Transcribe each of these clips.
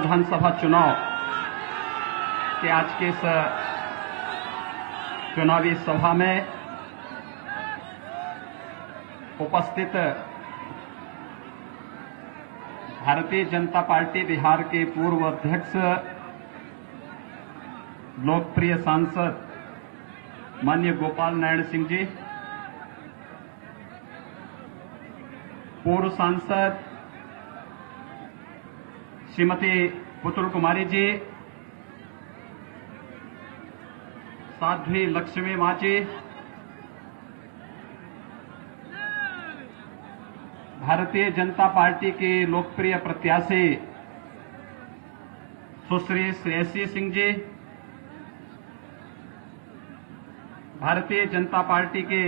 विधानसभा चुनाव के आज के इस चुनावी सभा में उपस्थित भारतीय जनता पार्टी बिहार के पूर्व अध्यक्ष लोकप्रिय सांसद माननीय गोपाल नारायण सिंह जी, पूर्व सांसद श्रीमती पुतुल कुमारी जी, साध्वी लक्ष्मी माँ जी, भारतीय जनता पार्टी की लोकप्रिय प्रत्याशी सुश्री श्रेयसी सिंह जी, भारतीय जनता पार्टी के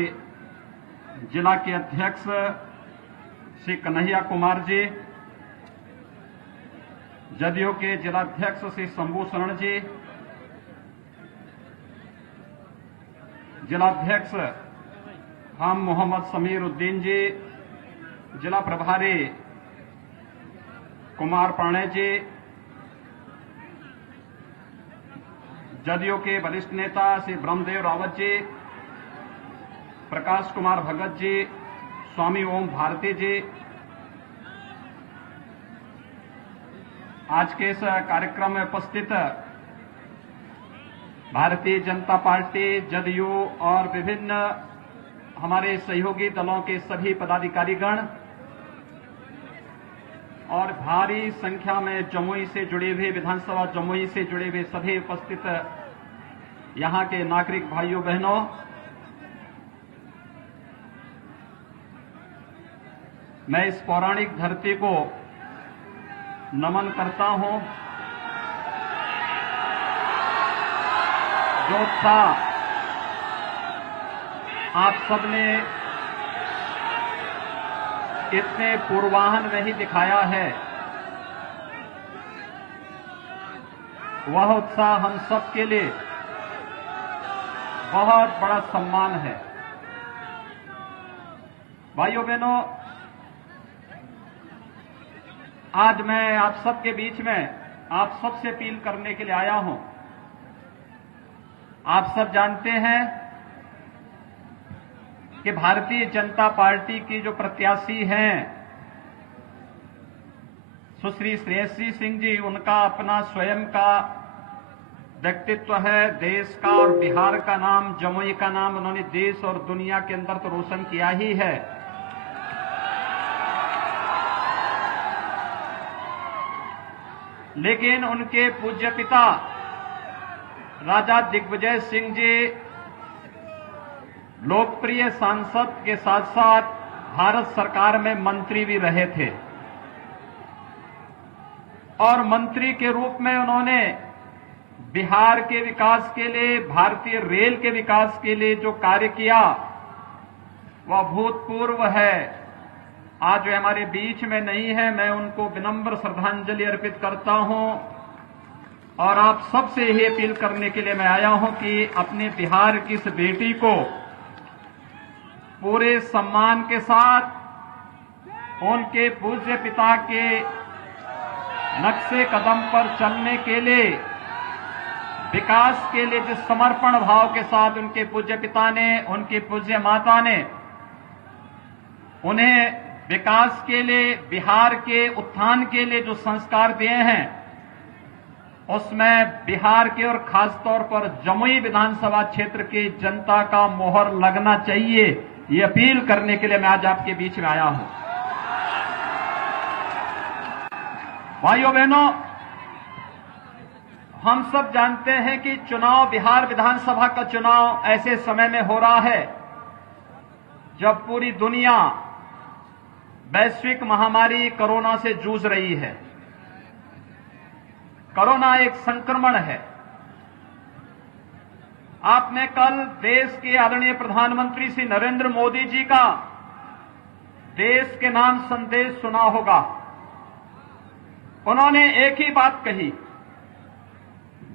जिला के अध्यक्ष श्री कन्हैया कुमार जी, जदयू के जिलाध्यक्ष श्री शंभू शरण जी, जिलाध्यक्ष हम मोहम्मद समीर उद्दीन जी, जिला प्रभारी कुमार पाणे जी, जदयू के वरिष्ठ नेता श्री ब्रह्मदेव रावत जी, प्रकाश कुमार भगत जी, स्वामी ओम भारती जी, आज के इस कार्यक्रम में उपस्थित भारतीय जनता पार्टी, जदयू और विभिन्न हमारे सहयोगी दलों के सभी पदाधिकारीगण और भारी संख्या में जमुई से जुड़े हुए, विधानसभा जमुई से जुड़े हुए सभी उपस्थित यहां के नागरिक भाइयों बहनों, मैं इस पौराणिक धरती को नमन करता हूं जो उत्साह आप सबने इतने पूर्वाहन में ही दिखाया है, वह उत्साह हम सब के लिए बहुत बड़ा सम्मान है। भाइयों बहनों, आज मैं आप सबके बीच में आप सबसे अपील करने के लिए आया हूं। आप सब जानते हैं कि भारतीय जनता पार्टी की जो प्रत्याशी हैं सुश्री श्रेयसी सिंह जी, उनका अपना स्वयं का व्यक्तित्व है। देश का और बिहार का नाम, जमुई का नाम उन्होंने देश और दुनिया के अंदर तो रोशन किया ही है, लेकिन उनके पूज्य पिता राजा दिग्विजय सिंह जी लोकप्रिय सांसद के साथ साथ भारत सरकार में मंत्री भी रहे थे और मंत्री के रूप में उन्होंने बिहार के विकास के लिए, भारतीय रेल के विकास के लिए जो कार्य किया वह भूतपूर्व है। आज वे हमारे बीच में नहीं है, मैं उनको विनम्र श्रद्धांजलि अर्पित करता हूं और आप सबसे यही अपील करने के लिए मैं आया हूं कि अपने बिहार की इस बेटी को पूरे सम्मान के साथ उनके पूज्य पिता के नक्शे कदम पर चलने के लिए, विकास के लिए जिस समर्पण भाव के साथ उनके पूज्य पिता ने, उनकी पूज्य माता ने उन्हें विकास के लिए, बिहार के उत्थान के लिए जो संस्कार दिए हैं, उसमें बिहार के और खासतौर पर जमुई विधानसभा क्षेत्र की जनता का मोहर लगना चाहिए। ये अपील करने के लिए मैं आज आपके बीच में आया हूं। भाइयों बहनों, हम सब जानते हैं कि चुनाव, बिहार विधानसभा का चुनाव ऐसे समय में हो रहा है जब पूरी दुनिया वैश्विक महामारी कोरोना से जूझ रही है। कोरोना एक संक्रमण है। आपने कल देश के आदरणीय प्रधानमंत्री श्री नरेंद्र मोदी जी का देश के नाम संदेश सुना होगा। उन्होंने एक ही बात कही,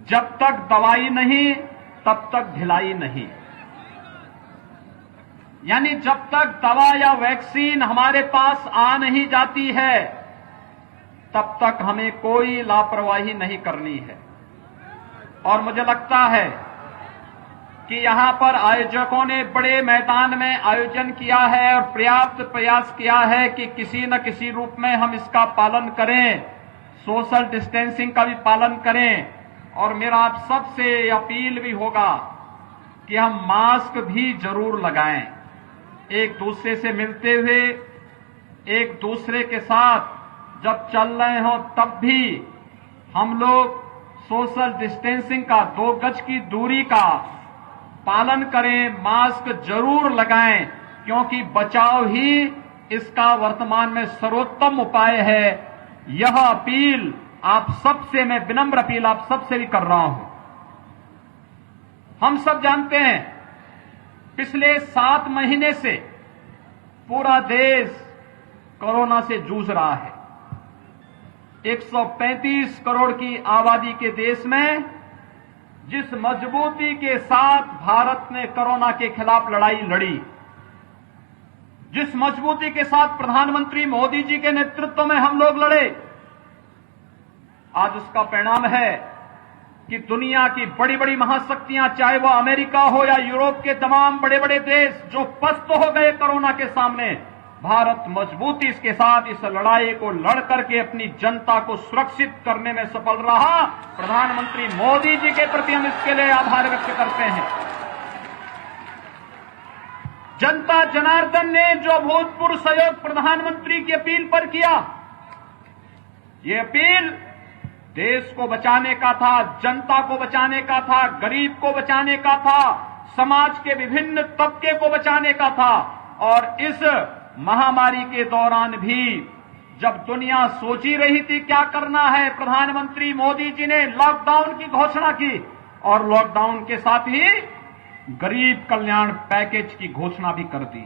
जब तक दवाई नहीं तब तक ढिलाई नहीं। यानी जब तक दवा या वैक्सीन हमारे पास आ नहीं जाती है, तब तक हमें कोई लापरवाही नहीं करनी है। और मुझे लगता है कि यहां पर आयोजकों ने बड़े मैदान में आयोजन किया है और पर्याप्त प्रयास किया है कि किसी न किसी रूप में हम इसका पालन करें, सोशल डिस्टेंसिंग का भी पालन करें। और मेरा आप सबसे अपील भी होगा कि हम मास्क भी जरूर लगाएं। एक दूसरे से मिलते हुए, एक दूसरे के साथ जब चल रहे हो तब भी हम लोग सोशल डिस्टेंसिंग का, 2 गज की दूरी का पालन करें, मास्क जरूर लगाएं, क्योंकि बचाव ही इसका वर्तमान में सर्वोत्तम उपाय है। यह अपील आप सबसे, मैं विनम्र अपील आप सबसे भी कर रहा हूं। हम सब जानते हैं पिछले 7 महीने से पूरा देश कोरोना से जूझ रहा है। 135 करोड़ की आबादी के देश में जिस मजबूती के साथ भारत ने कोरोना के खिलाफ लड़ाई लड़ी, जिस मजबूती के साथ प्रधानमंत्री मोदी जी के नेतृत्व में हम लोग लड़े, आज उसका परिणाम है कि दुनिया की बड़ी बड़ी महाशक्तियां, चाहे वह अमेरिका हो या यूरोप के तमाम बड़े बड़े देश, जो पस्त हो गए कोरोना के सामने, भारत मजबूती के साथ इस लड़ाई को लड़ करके अपनी जनता को सुरक्षित करने में सफल रहा। प्रधानमंत्री मोदी जी के प्रति हम इसके लिए आभार व्यक्त करते हैं। जनता जनार्दन ने जो अभूतपूर्व सहयोग प्रधानमंत्री की अपील पर किया, ये अपील देश को बचाने का था, जनता को बचाने का था, गरीब को बचाने का था, समाज के विभिन्न तबके को बचाने का था। और इस महामारी के दौरान भी जब दुनिया सोच ही रही थी क्या करना है, प्रधानमंत्री मोदी जी ने लॉकडाउन की घोषणा की और लॉकडाउन के साथ ही गरीब कल्याण पैकेज की घोषणा भी कर दी।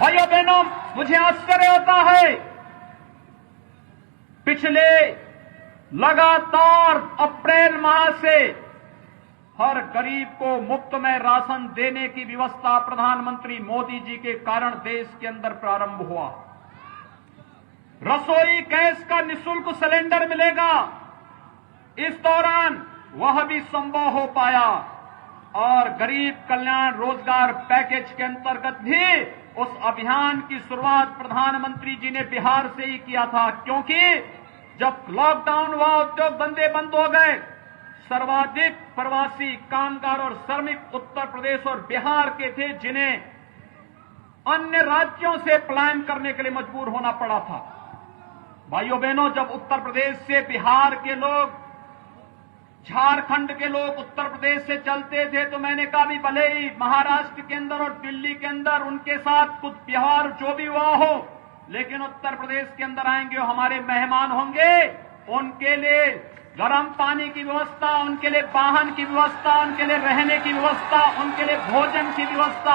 भाइयों बहनों, मुझे आश्चर्य होता है, पिछले लगातार अप्रैल माह से हर गरीब को मुफ्त में राशन देने की व्यवस्था प्रधानमंत्री मोदी जी के कारण देश के अंदर प्रारंभ हुआ। रसोई गैस का निःशुल्क सिलेंडर मिलेगा, इस दौरान वह भी संभव हो पाया। और गरीब कल्याण रोजगार पैकेज के अंतर्गत भी उस अभियान की शुरुआत प्रधानमंत्री जी ने बिहार से ही किया था, क्योंकि जब लॉकडाउन हुआ, उद्योग धंधे बंद हो गए, सर्वाधिक प्रवासी कामगार और श्रमिक उत्तर प्रदेश और बिहार के थे, जिन्हें अन्य राज्यों से पलायन करने के लिए मजबूर होना पड़ा था। भाइयों बहनों, जब उत्तर प्रदेश से बिहार के लोग, झारखंड के लोग उत्तर प्रदेश से चलते थे, तो मैंने कहा भी भले ही महाराष्ट्र के अंदर और दिल्ली के अंदर उनके साथ कुछ व्यवहार जो भी हुआ हो, लेकिन उत्तर प्रदेश के अंदर आएंगे, हमारे मेहमान होंगे, उनके लिए गर्म पानी की व्यवस्था, उनके लिए वाहन की व्यवस्था, उनके लिए रहने की व्यवस्था, उनके लिए भोजन की व्यवस्था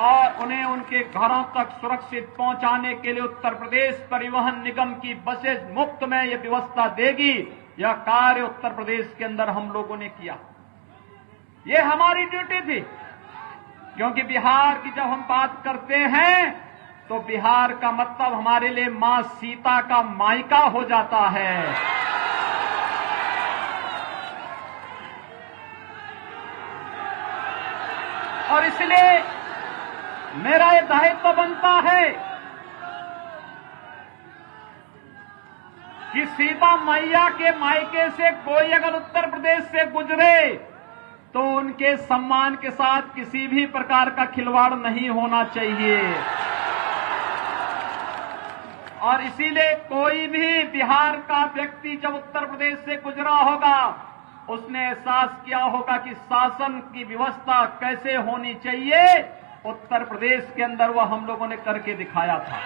और उन्हें उनके घरों तक सुरक्षित पहुंचाने के लिए उत्तर प्रदेश परिवहन निगम की बसें मुफ्त में यह व्यवस्था देगी। यह कार्य उत्तर प्रदेश के अंदर हम लोगों ने किया। ये हमारी ड्यूटी थी, क्योंकि बिहार की जब हम बात करते हैं तो बिहार का मतलब हमारे लिए मां सीता का मायका हो जाता है। और इसलिए मेरा ये दायित्व बनता है कि सीता मैया के मायके से कोई अगर उत्तर प्रदेश से गुजरे तो उनके सम्मान के साथ किसी भी प्रकार का खिलवाड़ नहीं होना चाहिए। और इसीलिए कोई भी बिहार का व्यक्ति जब उत्तर प्रदेश से गुजरा होगा, उसने एहसास किया होगा कि शासन की व्यवस्था कैसे होनी चाहिए। उत्तर प्रदेश के अंदर वह हम लोगों ने करके दिखाया था।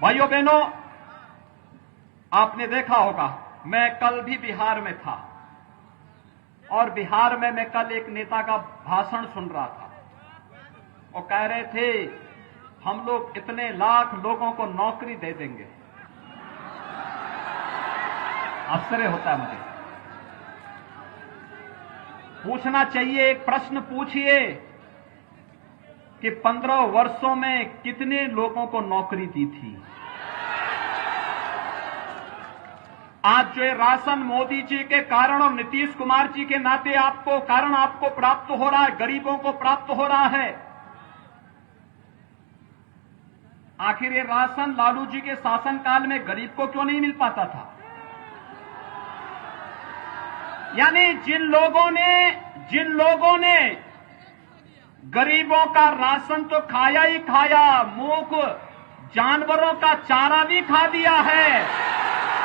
भाइयों बहनों, आपने देखा होगा, मैं कल भी बिहार में था और बिहार में मैं कल एक नेता का भाषण सुन रहा था। वो कह रहे थे हम लोग इतने लाख लोगों को नौकरी दे देंगे। आश्चर्य होता है मुझे। पूछना चाहिए, एक प्रश्न पूछिए कि 15 वर्षों में कितने लोगों को नौकरी दी थी। आज जो राशन मोदी जी के कारण और नीतीश कुमार जी के नाते आपको प्राप्त हो रहा है, गरीबों को प्राप्त हो रहा है। आखिर ये राशन लालू जी के शासनकाल में गरीब को क्यों नहीं मिल पाता था? यानी जिन लोगों ने गरीबों का राशन तो खाया ही खाया, मूक जानवरों का चारा भी खा दिया है,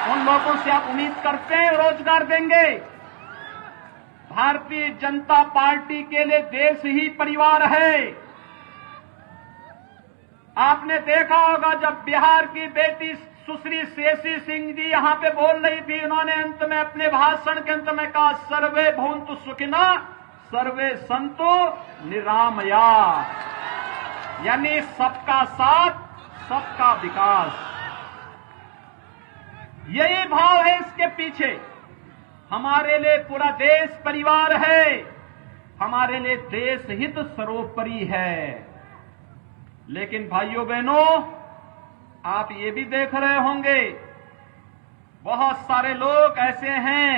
उन लोगों से आप उम्मीद करते हैं रोजगार देंगे? भारतीय जनता पार्टी के लिए देश ही परिवार है। आपने देखा होगा जब बिहार की बेटी सुश्री शेषी सिंह जी यहां पे बोल रही थी, उन्होंने अंत में अपने भाषण के अंत में कहा, सर्वे भवन्तु सुखिनः सर्वे सन्तु निरामया। यानी सबका साथ सबका विकास, यही भाव है इसके पीछे। हमारे लिए पूरा देश परिवार है, हमारे लिए देश हित सर्वोपरि है। लेकिन भाइयों बहनों, आप ये भी देख रहे होंगे बहुत सारे लोग ऐसे हैं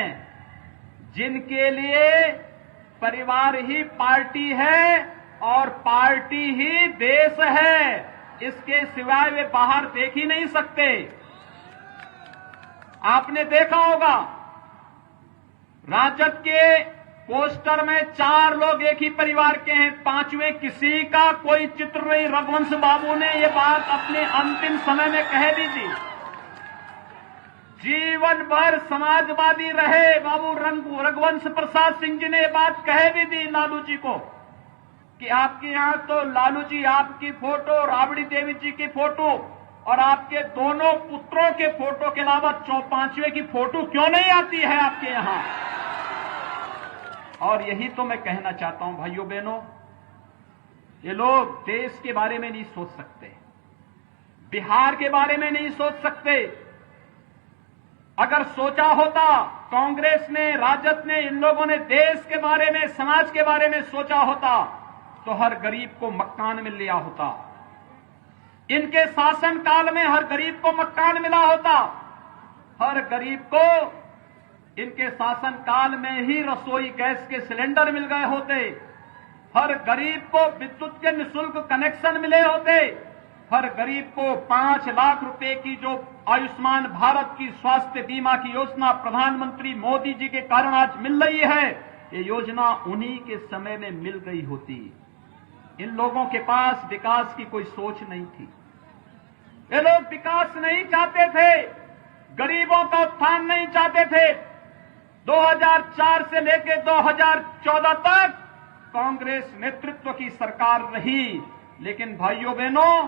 जिनके लिए परिवार ही पार्टी है और पार्टी ही देश है, इसके सिवाय वे बाहर देख ही नहीं सकते। आपने देखा होगा राजद के पोस्टर में 4 लोग एक ही परिवार के हैं, 5वें किसी का कोई चित्र नहीं। रघुवंश बाबू ने ये बात अपने अंतिम समय में कह दी थी, जीवन भर समाजवादी रहे बाबू रघुवंश प्रसाद सिंह जी ने ये बात कह दी थी लालू जी को कि आपके यहां तो लालू जी आपकी फोटो, राबड़ी देवी जी की फोटो और आपके दोनों पुत्रों के फोटो के अलावा 5वें की फोटो क्यों नहीं आती है आपके यहां? और यही तो मैं कहना चाहता हूं भाइयों बहनों, ये लोग देश के बारे में नहीं सोच सकते, बिहार के बारे में नहीं सोच सकते। अगर सोचा होता, कांग्रेस ने, राजद ने, इन लोगों ने देश के बारे में, समाज के बारे में सोचा होता तो हर गरीब को मकान मिल लिया होता। इनके शासनकाल में हर गरीब को मकान मिला होता, हर गरीब को इनके शासनकाल में ही रसोई गैस के सिलेंडर मिल गए होते, हर गरीब को विद्युत के निःशुल्क कनेक्शन मिले होते, हर गरीब को 5 लाख रुपए की जो आयुष्मान भारत की स्वास्थ्य बीमा की योजना प्रधानमंत्री मोदी जी के कारण आज मिल रही है, ये योजना उन्हीं के समय में मिल गई होती। इन लोगों के पास विकास की कोई सोच नहीं थी, ये लोग विकास नहीं चाहते थे, गरीबों का उत्थान नहीं चाहते थे। 2004 से लेकर 2014 तक कांग्रेस नेतृत्व की सरकार रही, लेकिन भाइयों बहनों,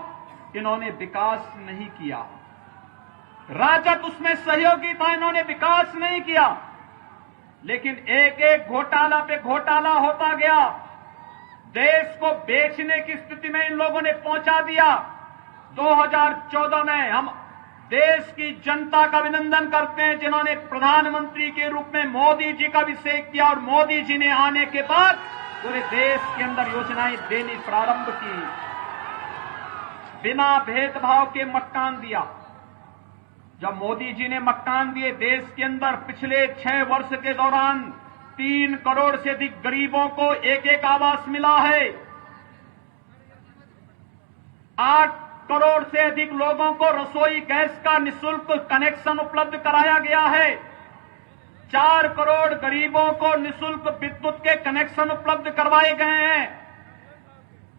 इन्होंने विकास नहीं किया। राजद उसमें सहयोगी था, इन्होंने विकास नहीं किया। लेकिन एक एक घोटाला पे घोटाला होता गया, देश को बेचने की स्थिति में इन लोगों ने पहुंचा दिया। 2014 में हम देश की जनता का अभिनंदन करते हैं जिन्होंने प्रधानमंत्री के रूप में मोदी जी का अभिषेक किया और मोदी जी ने आने के बाद पूरे देश के अंदर योजनाएं देनी प्रारंभ की, बिना भेदभाव के मकान दिया। जब मोदी जी ने मकान दिए, देश के अंदर पिछले 6 वर्ष के दौरान 3 करोड़ से अधिक गरीबों को एक एक आवास मिला है, 8 करोड़ से अधिक लोगों को रसोई गैस का निःशुल्क कनेक्शन उपलब्ध कराया गया है, 4 करोड़ गरीबों को निःशुल्क विद्युत के कनेक्शन उपलब्ध करवाए गए हैं,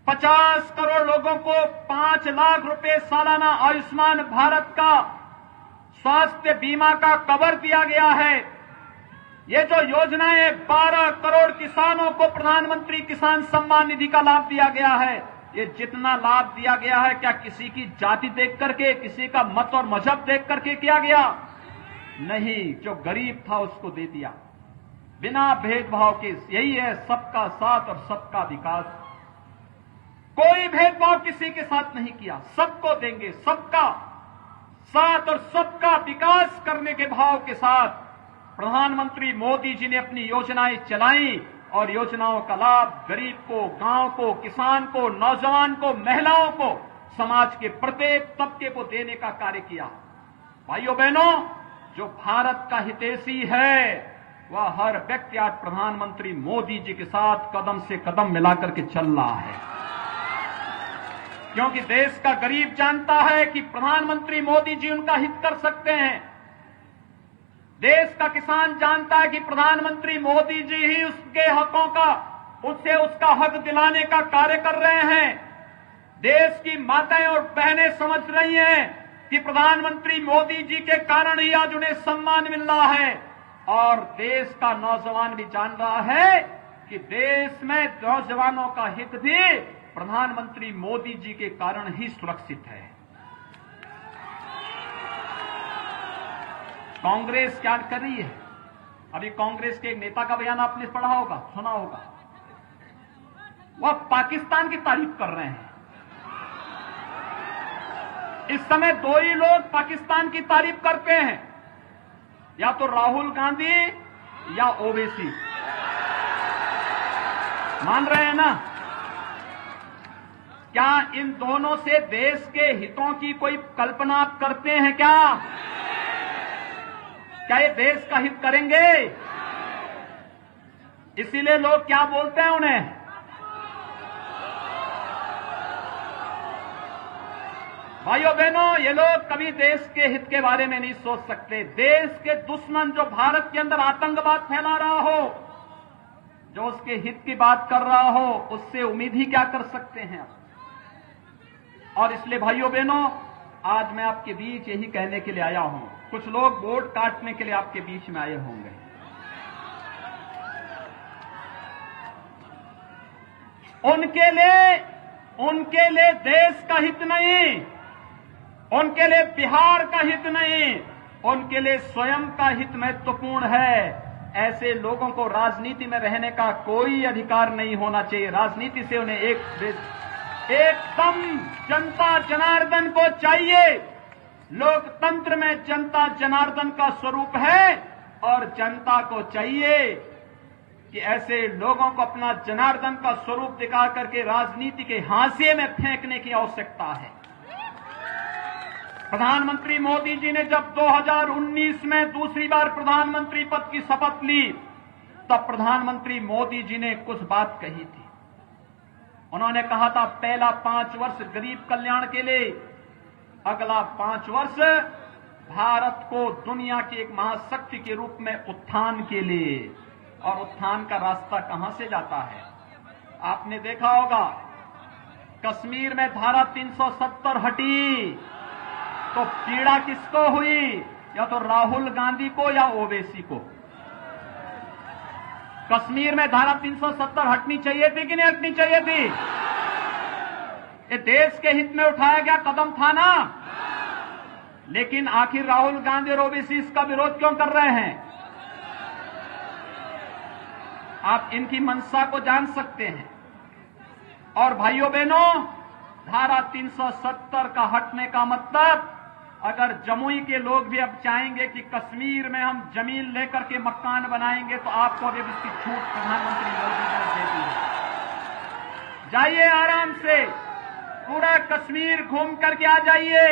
50 करोड़ लोगों को 5 लाख रुपए सालाना आयुष्मान भारत का स्वास्थ्य बीमा का कवर दिया गया है। ये जो योजनाएं 12 करोड़ किसानों को प्रधानमंत्री किसान सम्मान निधि का लाभ दिया गया है, ये जितना लाभ दिया गया है क्या किसी की जाति देख करके, किसी का मत और मजहब देख करके किया गया? नहीं, जो गरीब था उसको दे दिया बिना भेदभाव के। यही है सबका साथ और सबका विकास। कोई भेदभाव किसी के साथ नहीं किया, सबको देंगे, सबका साथ और सबका विकास करने के भाव के साथ प्रधानमंत्री मोदी जी ने अपनी योजनाएं चलाई और योजनाओं का लाभ गरीब को, गांव को, किसान को, नौजवान को, महिलाओं को, समाज के प्रत्येक तबके को देने का कार्य किया। भाइयों बहनों, जो भारत का हितैषी है वह हर व्यक्ति आज प्रधानमंत्री मोदी जी के साथ कदम से कदम मिलाकर के चल रहा है, क्योंकि देश का गरीब जानता है कि प्रधानमंत्री मोदी जी उनका हित कर सकते हैं। देश का किसान जानता है कि प्रधानमंत्री मोदी जी ही उसके हकों का, उससे उसका हक दिलाने का कार्य कर रहे हैं। देश की माताएं और बहनें समझ रही हैं कि प्रधानमंत्री मोदी जी के कारण ही आज उन्हें सम्मान मिल रहा है, और देश का नौजवान भी जान रहा है कि देश में नौजवानों का हित भी प्रधानमंत्री मोदी जी के कारण ही सुरक्षित है। कांग्रेस क्या कर रही है? अभी कांग्रेस के एक नेता का बयान आपने पढ़ा होगा, सुना होगा। वह पाकिस्तान की तारीफ कर रहे हैं। इस समय दो ही लोग पाकिस्तान की तारीफ करते हैं, या तो राहुल गांधी या ओवैसी। मान रहे हैं ना? क्या इन दोनों से देश के हितों की कोई कल्पना आप करते हैं क्या? क्या ये देश का हित करेंगे? इसीलिए लोग क्या बोलते हैं उन्हें? भाइयों बहनों, ये लोग कभी देश के हित के बारे में नहीं सोच सकते। देश के दुश्मन जो भारत के अंदर आतंकवाद फैला रहा हो, जो उसके हित की बात कर रहा हो, उससे उम्मीद ही क्या कर सकते हैं? और इसलिए भाइयों बहनों, आज मैं आपके बीच यही कहने के लिए आया हूं। कुछ लोग वोट काटने के लिए आपके बीच में आए होंगे। उनके लिए देश का हित नहीं, उनके लिए बिहार का हित नहीं, उनके लिए स्वयं का हित महत्वपूर्ण है। ऐसे लोगों को राजनीति में रहने का कोई अधिकार नहीं होना चाहिए। राजनीति से उन्हें एकदम जनता जनार्दन को चाहिए। लोकतंत्र में जनता जनार्दन का स्वरूप है, और जनता को चाहिए कि ऐसे लोगों को अपना जनार्दन का स्वरूप दिखा करके राजनीति के हाशिए में फेंकने की आवश्यकता है। प्रधानमंत्री मोदी जी ने जब 2019 में दूसरी बार प्रधानमंत्री पद की शपथ ली, तब प्रधानमंत्री मोदी जी ने कुछ बात कही थी। उन्होंने कहा था, पहला 5 वर्ष गरीब कल्याण के लिए, अगला 5 वर्ष भारत को दुनिया की एक महाशक्ति के रूप में उत्थान के लिए। और उत्थान का रास्ता कहां से जाता है? आपने देखा होगा, कश्मीर में धारा 370 हटी तो पीड़ा किसको हुई? या तो राहुल गांधी को या ओवैसी को। कश्मीर में धारा 370 हटनी चाहिए थी कि नहीं हटनी चाहिए थी? ये देश के हित में उठाया गया कदम था ना। लेकिन आखिर राहुल गांधी और ओवैसी इसका विरोध क्यों कर रहे हैं? आप इनकी मंशा को जान सकते हैं। और भाइयों बहनों, धारा 370 का हटने का मतलब, अगर जमुई के लोग भी अब चाहेंगे कि कश्मीर में हम जमीन लेकर के मकान बनाएंगे, तो आपको भी इसकी छूट प्रधानमंत्री मोदी जी ने दे दी है। जाइए आराम से, पूरा कश्मीर घूम करके आ जाइए।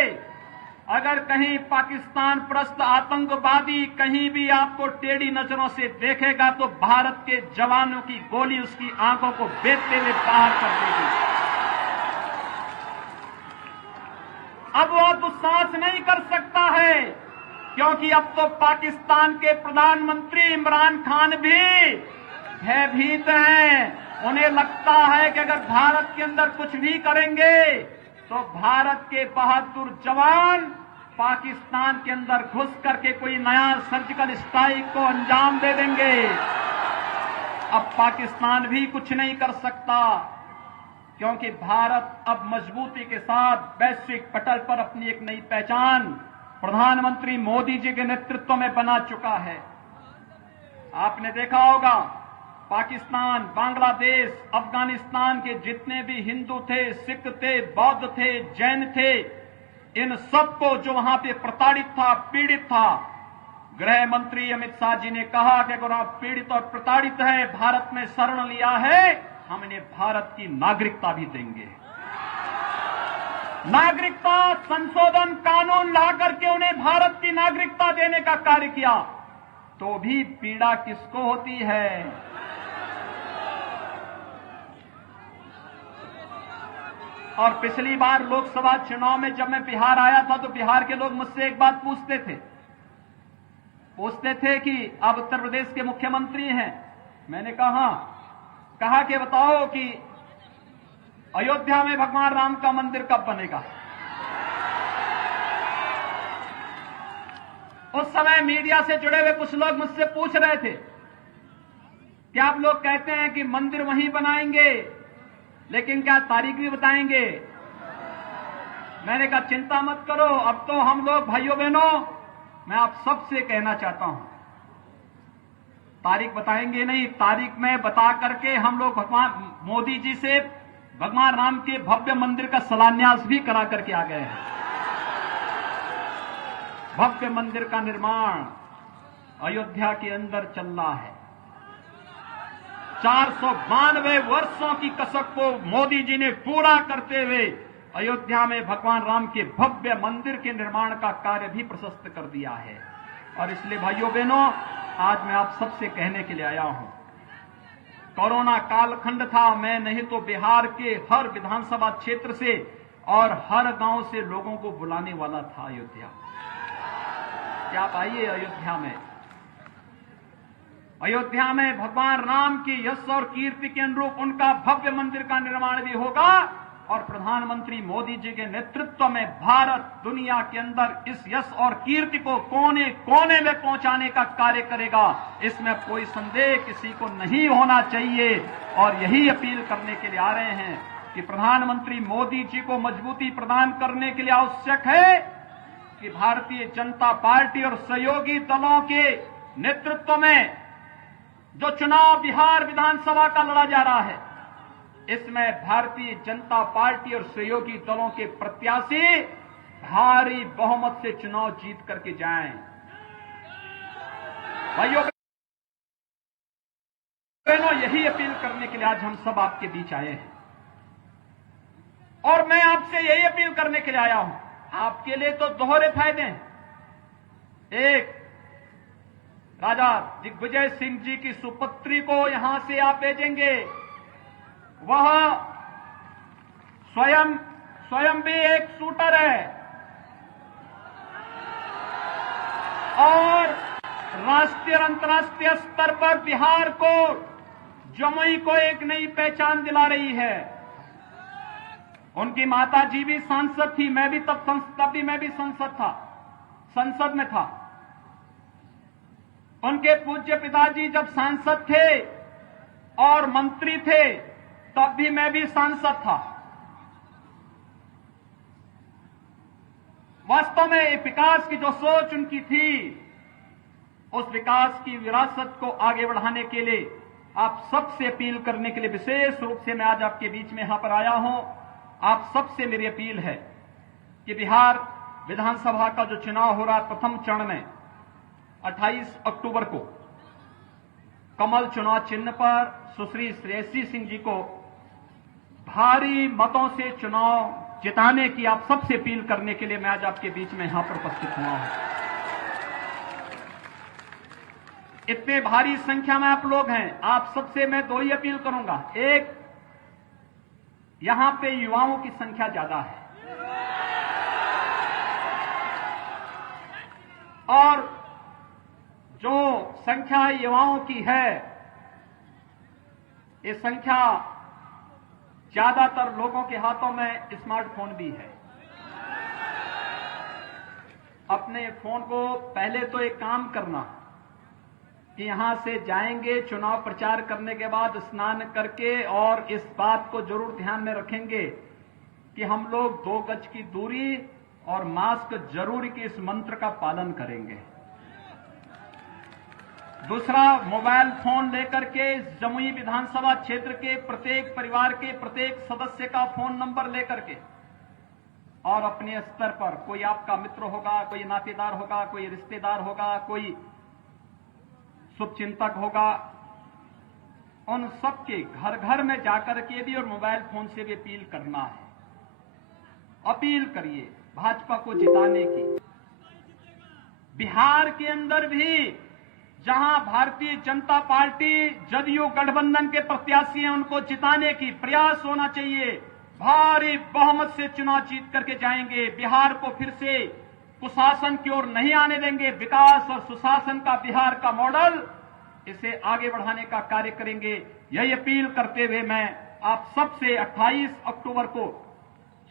अगर कहीं पाकिस्तान परस्त आतंकवादी कहीं भी आपको टेढ़ी नजरों से देखेगा, तो भारत के जवानों की गोली उसकी आंखों को बेचते हुए बाहर कर देगी। अब वो दुस्साहस नहीं कर सकता है, क्योंकि अब तो पाकिस्तान के प्रधानमंत्री इमरान खान भी भयभीत हैं। उन्हें लगता है कि अगर भारत के अंदर कुछ भी करेंगे तो भारत के बहादुर जवान पाकिस्तान के अंदर घुस करके कोई नया सर्जिकल स्ट्राइक को अंजाम दे देंगे। अब पाकिस्तान भी कुछ नहीं कर सकता, क्योंकि भारत अब मजबूती के साथ वैश्विक पटल पर अपनी एक नई पहचान प्रधानमंत्री मोदी जी के नेतृत्व में बना चुका है। आपने देखा होगा, पाकिस्तान, बांग्लादेश, अफगानिस्तान के जितने भी हिंदू थे, सिख थे, बौद्ध थे, जैन थे, इन सबको जो वहां पे प्रताड़ित था, पीड़ित था, गृह मंत्री अमित शाह जी ने कहा कि अगर आप पीड़ित और प्रताड़ित है, भारत में शरण लिया है, हम इन्हें भारत की नागरिकता भी देंगे। नागरिकता संशोधन कानून ला करके उन्हें भारत की नागरिकता देने का कार्य किया, तो भी पीड़ा किसको होती है? और पिछली बार लोकसभा चुनाव में जब मैं बिहार आया था तो बिहार के लोग मुझसे एक बात पूछते थे कि आप उत्तर प्रदेश के मुख्यमंत्री हैं। मैंने कहा कि बताओ कि अयोध्या में भगवान राम का मंदिर कब बनेगा? उस समय मीडिया से जुड़े हुए कुछ लोग मुझसे पूछ रहे थे कि आप लोग कहते हैं कि मंदिर वहीं बनाएंगे, लेकिन क्या तारीख भी बताएंगे? मैंने कहा चिंता मत करो, अब तो हम लोग भाइयों बहनों, मैं आप सबसे कहना चाहता हूं, तारीख बताएंगे नहीं, तारीख में बता करके हम लोग भगवान मोदी जी से भगवान राम के भव्य मंदिर का शिलान्यास भी करा करके आ गए हैं। भव्य मंदिर का निर्माण अयोध्या के अंदर चल रहा है। 492 वर्षों की कसक को मोदी जी ने पूरा करते हुए अयोध्या में भगवान राम के भव्य मंदिर के निर्माण का कार्य भी प्रशस्त कर दिया है। और इसलिए भाइयों बहनों, आज मैं आप सबसे कहने के लिए आया हूं, कोरोना कालखंड था, मैं नहीं तो बिहार के हर विधानसभा क्षेत्र से और हर गांव से लोगों को बुलाने वाला था अयोध्या। क्या आप आइए अयोध्या में भगवान राम की यश और कीर्ति के अनुरूप उनका भव्य मंदिर का निर्माण भी होगा और प्रधानमंत्री मोदी जी के नेतृत्व में भारत दुनिया के अंदर इस यश और कीर्ति को कोने कोने में पहुंचाने का कार्य करेगा। इसमें कोई संदेह किसी को नहीं होना चाहिए। और यही अपील करने के लिए आ रहे हैं कि प्रधानमंत्री मोदी जी को मजबूती प्रदान करने के लिए आवश्यक है कि भारतीय जनता पार्टी और सहयोगी दलों के नेतृत्व में जो चुनाव बिहार विधानसभा का लड़ा जा रहा है, इसमें भारतीय जनता पार्टी और सहयोगी दलों के प्रत्याशी भारी बहुमत से चुनाव जीत करके जाएं। भाइयों बहनों, यही अपील करने के लिए आज हम सब आपके बीच आए हैं। और मैं आपसे यही अपील करने के लिए आया हूं, आपके लिए तो दोहरे फायदे हैं। एक, राजा दिग्विजय सिंह जी की सुपुत्री को यहां से आप भेजेंगे, वह स्वयं भी एक शूटर है और राष्ट्रीय और अंतर्राष्ट्रीय स्तर पर बिहार को, जमुई को एक नई पहचान दिला रही है। उनकी माता जी भी सांसद थी, मैं भी तब भी मैं भी संसद में था। उनके पूज्य पिताजी जब सांसद थे और मंत्री थे, तब भी मैं भी सांसद था। वास्तव में विकास की जो सोच उनकी थी, उस विकास की विरासत को आगे बढ़ाने के लिए आप सबसे अपील करने के लिए विशेष रूप से मैं आज आपके बीच में यहां पर आया हूं। आप सबसे मेरी अपील है कि बिहार विधानसभा का जो चुनाव हो रहा है प्रथम चरण में 28 अक्टूबर को कमल चुनाव चिन्ह पर सुश्री श्रेयसी सिंह जी को भारी मतों से चुनाव जिताने की आप सबसे अपील करने के लिए मैं आज आपके बीच में यहां पर उपस्थित हुआ हूं। इतने भारी संख्या में आप लोग हैं, आप सबसे मैं दो ही अपील करूंगा। एक, यहां पे युवाओं की संख्या ज्यादा है और जो संख्या युवाओं की है, ये संख्या ज्यादातर लोगों के हाथों में स्मार्टफोन भी है। अपने फोन को पहले तो एक काम करना कि यहां से जाएंगे चुनाव प्रचार करने के बाद स्नान करके, और इस बात को जरूर ध्यान में रखेंगे कि हम लोग 2 गज की दूरी और मास्क जरूर के इस मंत्र का पालन करेंगे। दूसरा, मोबाइल फोन लेकर के जमुई विधानसभा क्षेत्र के प्रत्येक परिवार के प्रत्येक सदस्य का फोन नंबर लेकर के और अपने स्तर पर कोई आपका मित्र होगा, कोई नातेदार होगा, कोई रिश्तेदार होगा, कोई शुभचिंतक होगा, उन सबके घर घर में जाकर के भी और मोबाइल फोन से भी अपील करना है। अपील करिए भाजपा को जिताने की। बिहार के अंदर भी जहां भारतीय जनता पार्टी जदयू गठबंधन के प्रत्याशी हैं, उनको जिताने की प्रयास होना चाहिए। भारी बहुमत से चुनाव जीत करके जाएंगे। बिहार को फिर से कुशासन की ओर नहीं आने देंगे। विकास और सुशासन का बिहार का मॉडल, इसे आगे बढ़ाने का कार्य करेंगे। यही अपील करते हुए मैं आप सबसे 28 अक्टूबर को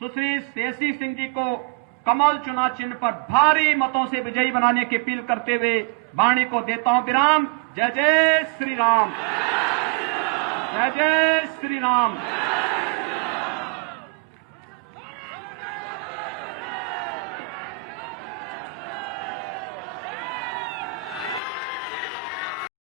सुश्री श्रेयसी सिंह जी को कमल चुनाव चिन्ह पर भारी मतों से विजयी बनाने की अपील करते हुए वाणी को देता हूं विराम। जय जय श्री राम, जय जय श्री राम।